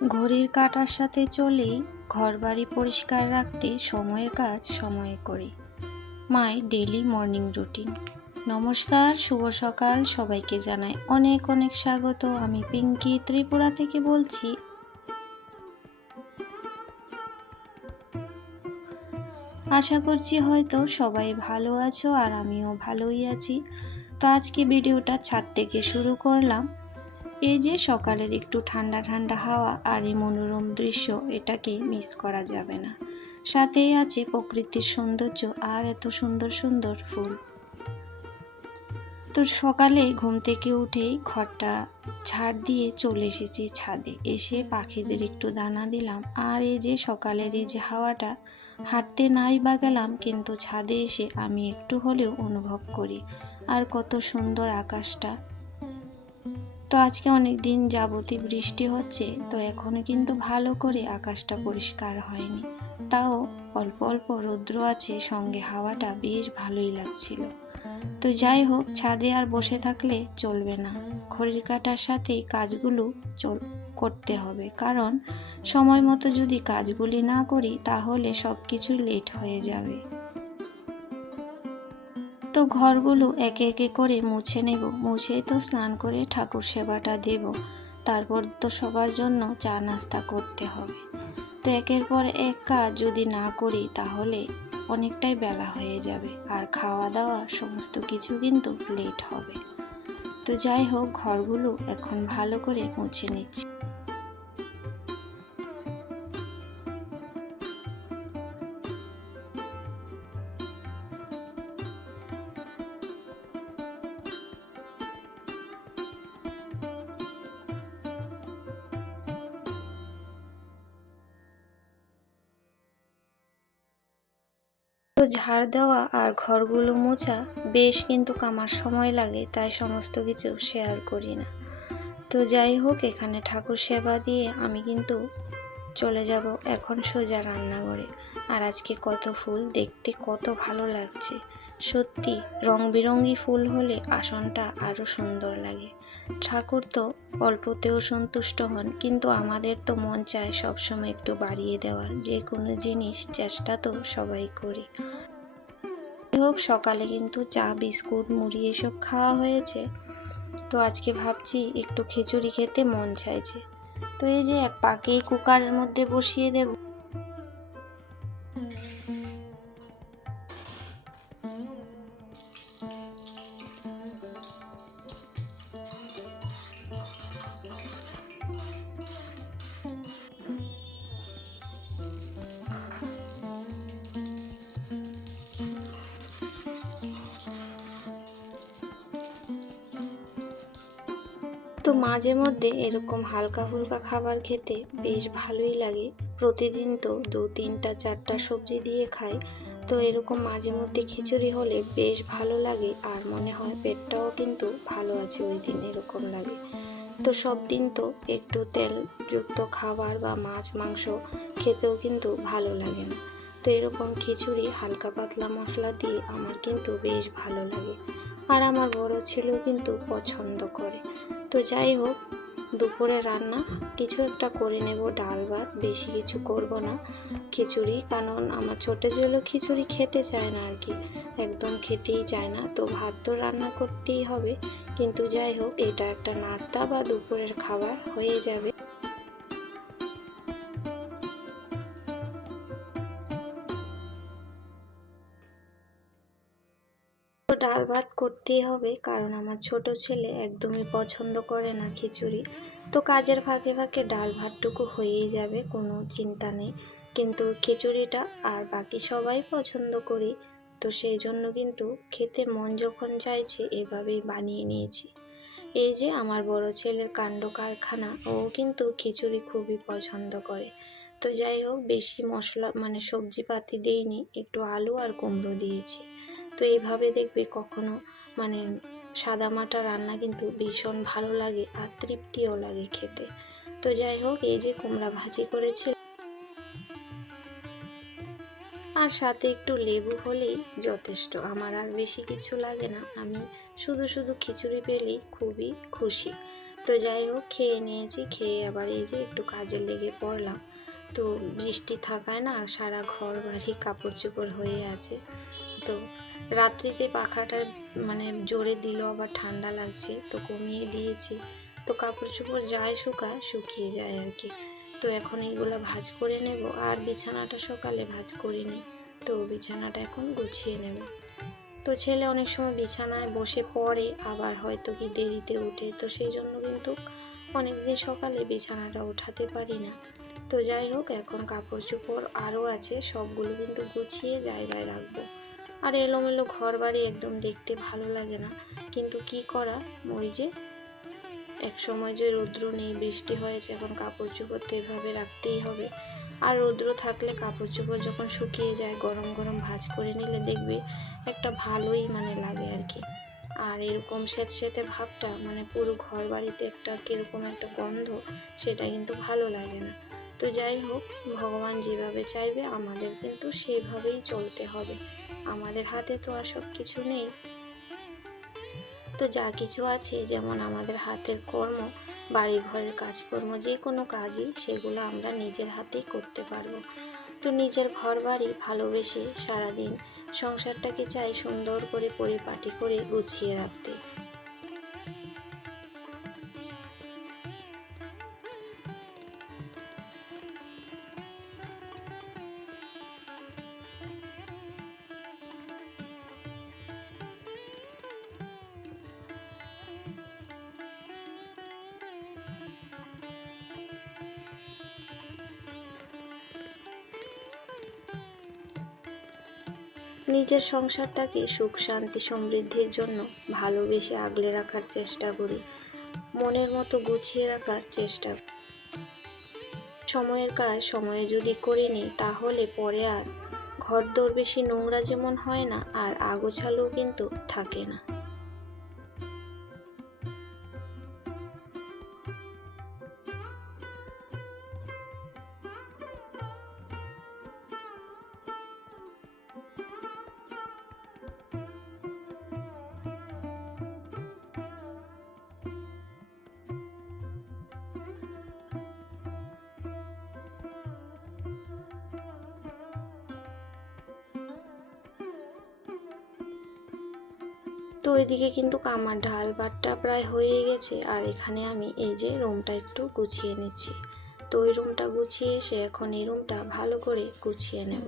ঘড়ির কাঁটার সাথে চলেই ঘরবাড়ি পরিষ্কার রাখতে সময়ের কাজ সময়ে করি। My daily morning routine. নমস্কার, শুভ সকাল। সবাইকে জানাই অনেক অনেক স্বাগত। আমি পিঙ্কি ত্রিপুরা থেকে বলছি। আশা করছি হয়তো সবাই ভালো আছো আর আমিও ভালোই আছি। তো আজকে ভিডিওটা ছাদ থেকে শুরু করলাম। এই যে সকালের একটু ঠান্ডা ঠান্ডা হাওয়া আর এই মনোরম দৃশ্য, এটাকে মিস করা যাবে না। সাথেই আছে প্রকৃতির সৌন্দর্য আর এত সুন্দর সুন্দর ফুল। তো সকালে ঘুম থেকে উঠেই ঘরটা ঝাড় দিয়ে চলে এসেছি ছাদে। এসে পাখিদের একটু দানা দিলাম। আর এই যে সকালের এই যে হাওয়াটা, হাঁটতে নাই বা গেলাম, কিন্তু ছাদে এসে আমি একটু হলেও অনুভব করি। আর কত সুন্দর আকাশটা। তো আজকে অনেক দিন যাবতই বৃষ্টি হচ্ছে, তো এখনো কিন্তু ভালো করে আকাশটা পরিষ্কার হয়নি। তাও অল্প অল্প রৌদ্র আছে, সঙ্গে হাওয়াটা বেশ ভালোই লাগছিল। তো যাই হোক, ছাদে আর বসে থাকলে চলবে না। ঘড়ির কাঁটার সাথে কাজগুলো করতে হবে, কারণ সময় মতো যদি কাজগুলি না করি তাহলে সব কিছু লেট হয়ে যাবে। তো ঘরগুলো একে একে করে মুছে নেব। মুছেই তো স্নান করে ঠাকুর সেবাটা দেব। তারপর তো সবার জন্য চা নাস্তা করতে হবে। তো একের পর এক কাজ যদি না করি তাহলে অনেকটাই বেলা হয়ে যাবে, আর খাওয়া দাওয়া সমস্ত কিছু কিন্তু লেট হবে। তো যাই হোক, ঘরগুলো এখন ভালো করে মুছে নিচ্ছি। তো ঝাড় দেওয়া আর ঘরগুলো মোছা বেশ কিন্তু আমার সময় লাগে, তাই সমস্ত কিছু শেয়ার করি না। তো যাই হোক, এখানে ঠাকুর সেবা দিয়ে আমি কিন্তু চলে যাব এখন সোজা রান্নাঘরে। আর আজকে কত ফুল, দেখতে কত ভালো লাগছে। সত্যি রং বেরঙি ফুল হলে আসনটা আরও সুন্দর লাগে। ঠাকুর তো অল্পতেও সন্তুষ্ট হন, কিন্তু আমাদের তো মন চায় সবসময় একটু বাড়িয়ে দেওয়ার। যে কোনো জিনিস চেষ্টা তো সবাই করি। যাই হোক, সকালে কিন্তু চা বিস্কুট মুড়ি এসব খাওয়া হয়েছে। তো আজকে ভাবছি একটু খিচুড়ি খেতে মন চাইছে। তো এই যে এক পাকেই কুকারের মধ্যে বসিয়ে দেব। তো মাঝে মধ্যে এরকম হালকা ফুলকা খাবার খেতে বেশ ভালোই লাগে। প্রতিদিন তো 2-3-4টা সবজি দিয়ে খাই। তো এরকম মাঝে মধ্যে খিচুড়ি হলে বেশ ভালো লাগে, আর মনে হয় পেটটাও কিন্তু ভালো আছে ওই দিন, এরকম লাগে। তো সব দিন তো একটু তেলযুক্ত খাবার বা মাছ মাংস খেতেও কিন্তু ভালো লাগে না। তো এরকম খিচুড়ি হালকা পাতলা মশলা দিয়ে আমার কিন্তু বেশ ভালো লাগে, আর আমার বড় ছেলেও কিন্তু পছন্দ করে। তো যাই হোক, দুপুরে রান্না কিছু একটা করে নেব, ডাল ভাত, বেশি কিছু করব না। খিচুড়ি, কারণ আমার ছোটো ছেলেও খিচুড়ি খেতে চায় না আর কি, একদম খেতেই চায় না। তো ভাত তো রান্না করতেই হবে, কিন্তু যাই হোক, এটা একটা নাস্তা বা দুপুরের খাবার হয়ে যাবে। তো ডাল ভাত করতেই হবে, কারণ আমার ছোট ছেলে একদমই পছন্দ করে না খিচুড়ি। তো কাজের ফাঁকে ফাঁকে ডাল ভাতটুকু হয়েই যাবে, কোনো চিন্তা নেই। কিন্তু খিচুড়িটা আর বাকি সবাই পছন্দ করি, তো সেই জন্য কিন্তু খেতে মন যখন চাইছে এভাবেই বানিয়ে নিয়েছি। এই যে আমার বড় ছেলের কাণ্ড কারখানা, ও কিন্তু খিচুড়ি খুবই পছন্দ করে। তো যাই হোক, বেশি মশলা মানে সবজিপাতি দিইনি, একটু আলু আর কুমড়ো দিয়েছি। তো এইভাবে দেখবে কখনো সাদামাটা রান্না কিন্তু ভীষণ ভালো লাগে আর তৃপ্তিও লাগে খেতে। তো যাই হোক, এই যে কুমড়া ভাজি করেছি, আর সাথে একটু লেবু হলেই যথেষ্ট। আমার আর বেশি কিছু লাগে না, আমি শুধু শুধু খিচুড়ি পেলেই খুবই খুশি। তো যাই হোক, খেয়ে নিয়েছি, খেয়ে আবার এই যে একটু কাজে লেগে পড়লাম। তো বৃষ্টি থাকায় না সারা ঘর বাড়ি কাপড় চোপড় হয়ে আছে। তো রাত্রিতে পাখাটা মানে জোরে দিল, আবার ঠান্ডা লাগছে তো কমিয়ে দিয়েছি। তো কাপড় চোপড় যায় শুকিয়ে যায় আর কি। তো এখন এইগুলো ভাঁজ করে নেব, আর বিছানাটা সকালে ভাঁজ করিনি, তো বিছানাটা এখন গুছিয়ে নেব। তো ছেলে অনেক সময় বিছানায় বসে পড়ে, আবার হয়তো কি দেরিতে ওঠে, তো সেই জন্য কিন্তু অনেকদিন সকালে বিছানাটা ওঠাতে পারি না। তো যাই হোক, এখন কাপড় চোপড় আরও আছে, সবগুলো কিন্তু গুছিয়ে জায়গায় রাখবো। আর এলোমেলো ঘর বাড়ি একদম দেখতে ভালো লাগে না, কিন্তু কি করা, ওই যে এক সময় যে রৌদ্র নেই, বৃষ্টি হয়েছে, এখন কাপড় চোপড় তো এভাবে রাখতেই হবে। আর রৌদ্র থাকলে কাপড় চোপড় যখন শুকিয়ে যায়, গরম গরম ভাঁজ করে নিলে দেখবে একটা ভালোই মানে লাগে আর কি। আর এরকম স্যাঁতস্যাঁতে ভাবটা মানে পুরো ঘর বাড়িতে একটা কীরকম একটা গন্ধ, সেটা কিন্তু ভালো লাগে না। তো যাই হোক, ভগবান যেভাবে চাইবে আমাদের কিন্তু সেইভাবেই চলতে হবে, আমাদের হাতে তো আর সব কিছু নেই। তো যা কিছু আছে, যেমন আমাদের হাতের কর্ম, বাড়ি ঘরের কাজকর্ম, যে কোনো কাজই সেগুলো আমরা নিজের হাতেই করতে পারবো। তো নিজের ঘর বাড়ি ভালোবেসে সারাদিন সংসারটাকে চাই সুন্দর করে পরিপাটি করে গুছিয়ে রাখতে। নিজের সংসারটাকে সুখ শান্তি সমৃদ্ধির জন্য ভালোবেসে আগলে রাখার চেষ্টা করি, মনের মতো গুছিয়ে রাখার চেষ্টা করি। সময়ের কাজ সময়ে যদি করে নিই, তাহলে পরে আর ঘরদোর বেশি নোংরা যেমন হয় না, আর আগোছালোও কিন্তু থাকে না। তো ওইদিকে কিন্তু আমার ঢাল ভাতটা প্রায় হয়ে গেছে, আর এখানে আমি এই যে রুমটা একটু গুছিয়ে নিচ্ছি। তো ওই রুমটা গুছিয়ে এসে এখন এই রুমটা ভালো করে গুছিয়ে নেব।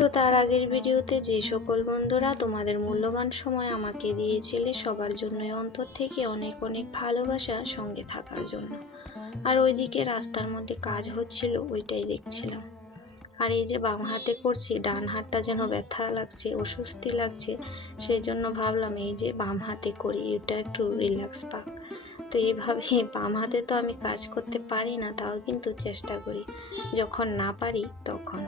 তো তার আগের ভিডিওতে যে সকল বন্ধুরা তোমাদের মূল্যবান সময় আমাকে দিয়েছিলে, সবার জন্যই অন্তর থেকে অনেক অনেক ভালোবাসা সঙ্গে থাকার জন্য। আর ওইদিকে রাস্তার মধ্যে কাজ হচ্ছিল, ওইটাই দেখছিলাম। আর এই যে বাম হাতে করছি, ডান হাতটা যেন ব্যথা লাগছে, অস্বস্তি লাগছে, সেই জন্য ভাবলাম এই যে বাম হাতে করি, এটা একটু রিল্যাক্স পাক। তো এইভাবে বাম হাতে তো আমি কাজ করতে পারি না, তাও কিন্তু চেষ্টা করি, যখন না পারি তখন।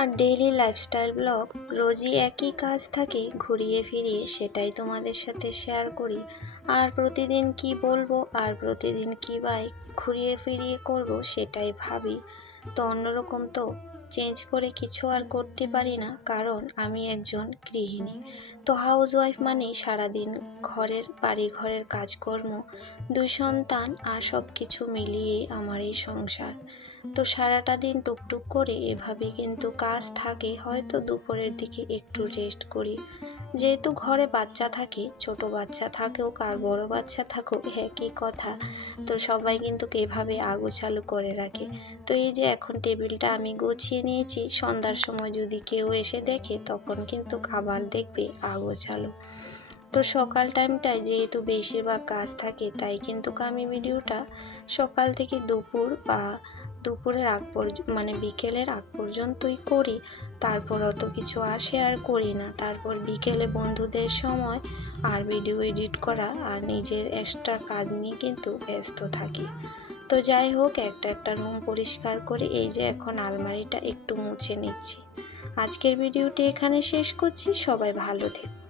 আর ডেইলি লাইফস্টাইল ব্লগ, রোজই একই কাজ থাকে, ঘুরিয়ে ফিরিয়ে সেটাই তোমাদের সাথে শেয়ার করি। আর প্রতিদিন কি বলবো, আর প্রতিদিন কী ঘুরিয়ে ফিরিয়ে করব, সেটাই ভাবি। তো অন্যরকম তো চেঞ্জ করে কিছু আর করতে পারি না, কারণ আমি একজন গৃহিণী। তো হাউসওয়াইফ মানেই সারাদিন ঘরের বাড়িঘরের কাজকর্ম, 2 সন্তান আর সব কিছু মিলিয়ে আমার এই সংসার। তো সারাটা দিন টুকটুক করে এভাবে কিন্তু কাজ থাকে, হয়তো দুপুরের দিকে একটু রেস্ট করি। যেহেতু ঘরে বাচ্চা থাকে, ছোট বাচ্চা থাকুক আর বড় বাচ্চা থাকুক একই কথা, তো সবাই কিন্তু এভাবে আগোছালো করে রাখে। তো এই যে এখন টেবিলটা আমি গুছিয়ে নিয়েছি, সন্ধ্যার সময় যদি কেউ এসে দেখে তখন কিন্তু আবার দেখবে আগোছালো। তো সকাল টাইমটায় যেহেতু বেশিরভাগ কাজ থাকে, তাই কিন্তু আমি ভিডিওটা সকাল থেকে দুপুর বা দুপুরের আগ মানে বিকেলের আগ পর্যন্তই করি। তারপর অত কিছু আর শেয়ার করি না। তারপর বিকেলে বন্ধুদের সময় আর ভিডিও এডিট করা আর নিজের এক্সট্রা কাজ নিয়ে কিন্তু ব্যস্ত থাকি। তো যাই হোক, একটা রুম পরিষ্কার করে এই যে এখন আলমারিটা একটু মুছে নিচ্ছি। আজকের ভিডিওটি এখানে শেষ করছি। সবাই ভালো থেকো।